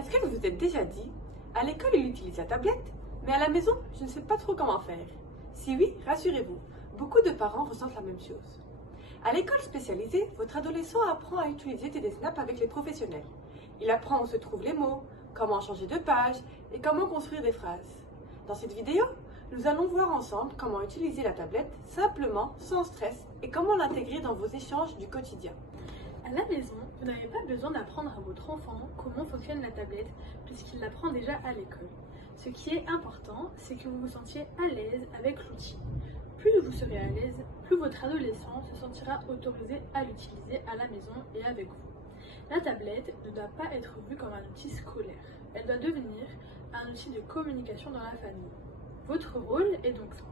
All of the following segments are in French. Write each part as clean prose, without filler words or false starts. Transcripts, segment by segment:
Est-ce que vous vous êtes déjà dit, à l'école il utilise la tablette, mais à la maison je ne sais pas trop comment faire? Si oui, rassurez-vous, beaucoup de parents ressentent la même chose. À l'école spécialisée, votre adolescent apprend à utiliser TD Snap avec les professionnels. Il apprend où se trouvent les mots, comment changer de page et comment construire des phrases. Dans cette vidéo, nous allons voir ensemble comment utiliser la tablette simplement, sans stress, et comment l'intégrer dans vos échanges du quotidien. À la maison, vous n'avez pas besoin d'apprendre à votre enfant comment fonctionne la tablette puisqu'il l'apprend déjà à l'école. Ce qui est important, c'est que vous vous sentiez à l'aise avec l'outil. Plus vous serez à l'aise, plus votre adolescent se sentira autorisé à l'utiliser à la maison et avec vous. La tablette ne doit pas être vue comme un outil scolaire. Elle doit devenir un outil de communication dans la famille. Votre rôle est donc simple.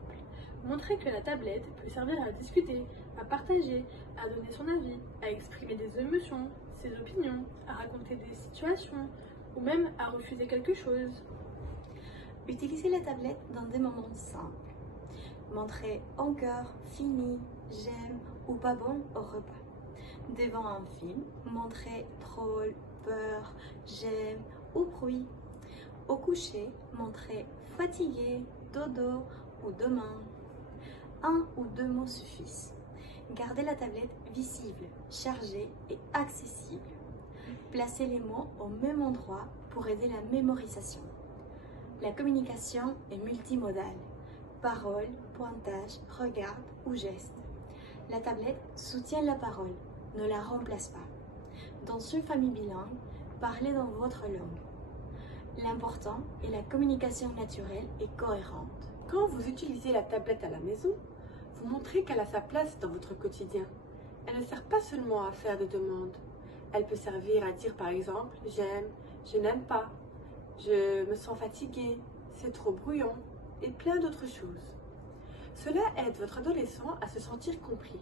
Montrer que la tablette peut servir à discuter, à partager, à donner son avis, à exprimer des émotions, ses opinions, à raconter des situations ou même à refuser quelque chose. Utilisez la tablette dans des moments simples. Montrez encore, fini, j'aime ou pas bon au repas. Devant un film, montrez drôle, peur, j'aime ou bruit. Au coucher, montrez fatigué, dodo ou demain. Un ou deux mots suffisent. Gardez la tablette visible, chargée et accessible. Placez les mots au même endroit pour aider la mémorisation. La communication est multimodale. Parole, pointage, regard ou geste. La tablette soutient la parole, ne la remplace pas. Dans une famille bilingue, parlez dans votre langue. L'important est la communication naturelle et cohérente. Quand vous utilisez la tablette à la maison, vous montrez qu'elle a sa place dans votre quotidien. Elle ne sert pas seulement à faire des demandes. Elle peut servir à dire par exemple « j'aime »,« je n'aime pas »,« je me sens fatigué »,« c'est trop brouillon » et plein d'autres choses. Cela aide votre adolescent à se sentir compris.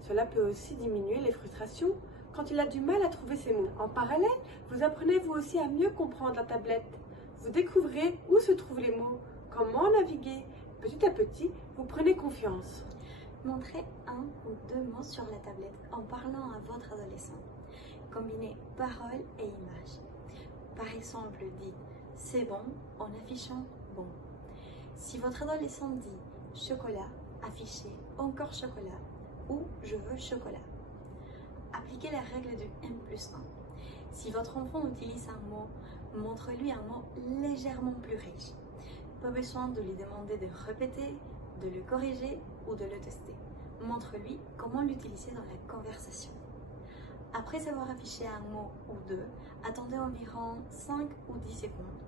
Cela peut aussi diminuer les frustrations quand il a du mal à trouver ses mots. En parallèle, vous apprenez vous aussi à mieux comprendre la tablette. Vous découvrez où se trouvent les mots, comment naviguer. Petit à petit, vous prenez confiance. Montrez un ou deux mots sur la tablette en parlant à votre adolescent. Combinez parole et image. Par exemple, dites « c'est bon » en affichant « bon ». Si votre adolescent dit « chocolat », affichez « encore chocolat » ou « je veux chocolat ». Appliquez la règle du M+1. Si votre enfant utilise un mot, montre-lui un mot légèrement plus riche. Pas besoin de lui demander de répéter, de le corriger ou de le tester. Montre-lui comment l'utiliser dans la conversation. Après avoir affiché un mot ou deux, attendez environ 5 ou 10 secondes.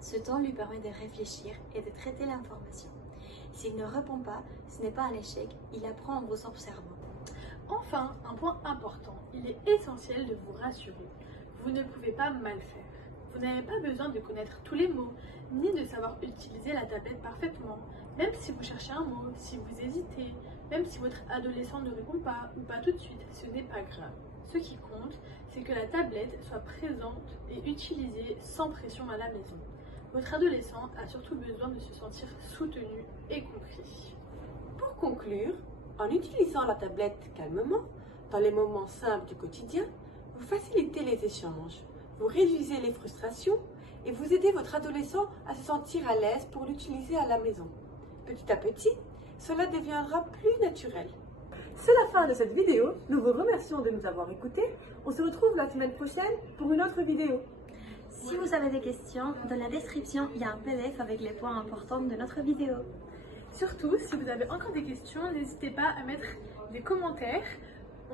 Ce temps lui permet de réfléchir et de traiter l'information. S'il ne répond pas, ce n'est pas un échec, il apprend en vous observant. Enfin, un point important, il est essentiel de vous rassurer. Vous ne pouvez pas mal faire. Vous n'avez pas besoin de connaître tous les mots, ni de savoir utiliser la tablette parfaitement. Même si vous cherchez un mot, si vous hésitez, même si votre adolescent ne répond pas ou pas tout de suite, ce n'est pas grave. Ce qui compte, c'est que la tablette soit présente et utilisée sans pression à la maison. Votre adolescent a surtout besoin de se sentir soutenu et compris. Pour conclure, en utilisant la tablette calmement, dans les moments simples du quotidien, vous facilitez les échanges, vous réduisez les frustrations et vous aidez votre adolescent à se sentir à l'aise pour l'utiliser à la maison. Petit à petit, cela deviendra plus naturel. C'est la fin de cette vidéo. Nous vous remercions de nous avoir écoutés. On se retrouve la semaine prochaine pour une autre vidéo. Si vous avez des questions, dans la description, il y a un PDF avec les points importants de notre vidéo. Surtout, si vous avez encore des questions, n'hésitez pas à mettre des commentaires.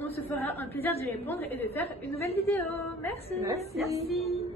On se fera un plaisir d'y répondre et de faire une nouvelle vidéo. Merci. Merci. Merci.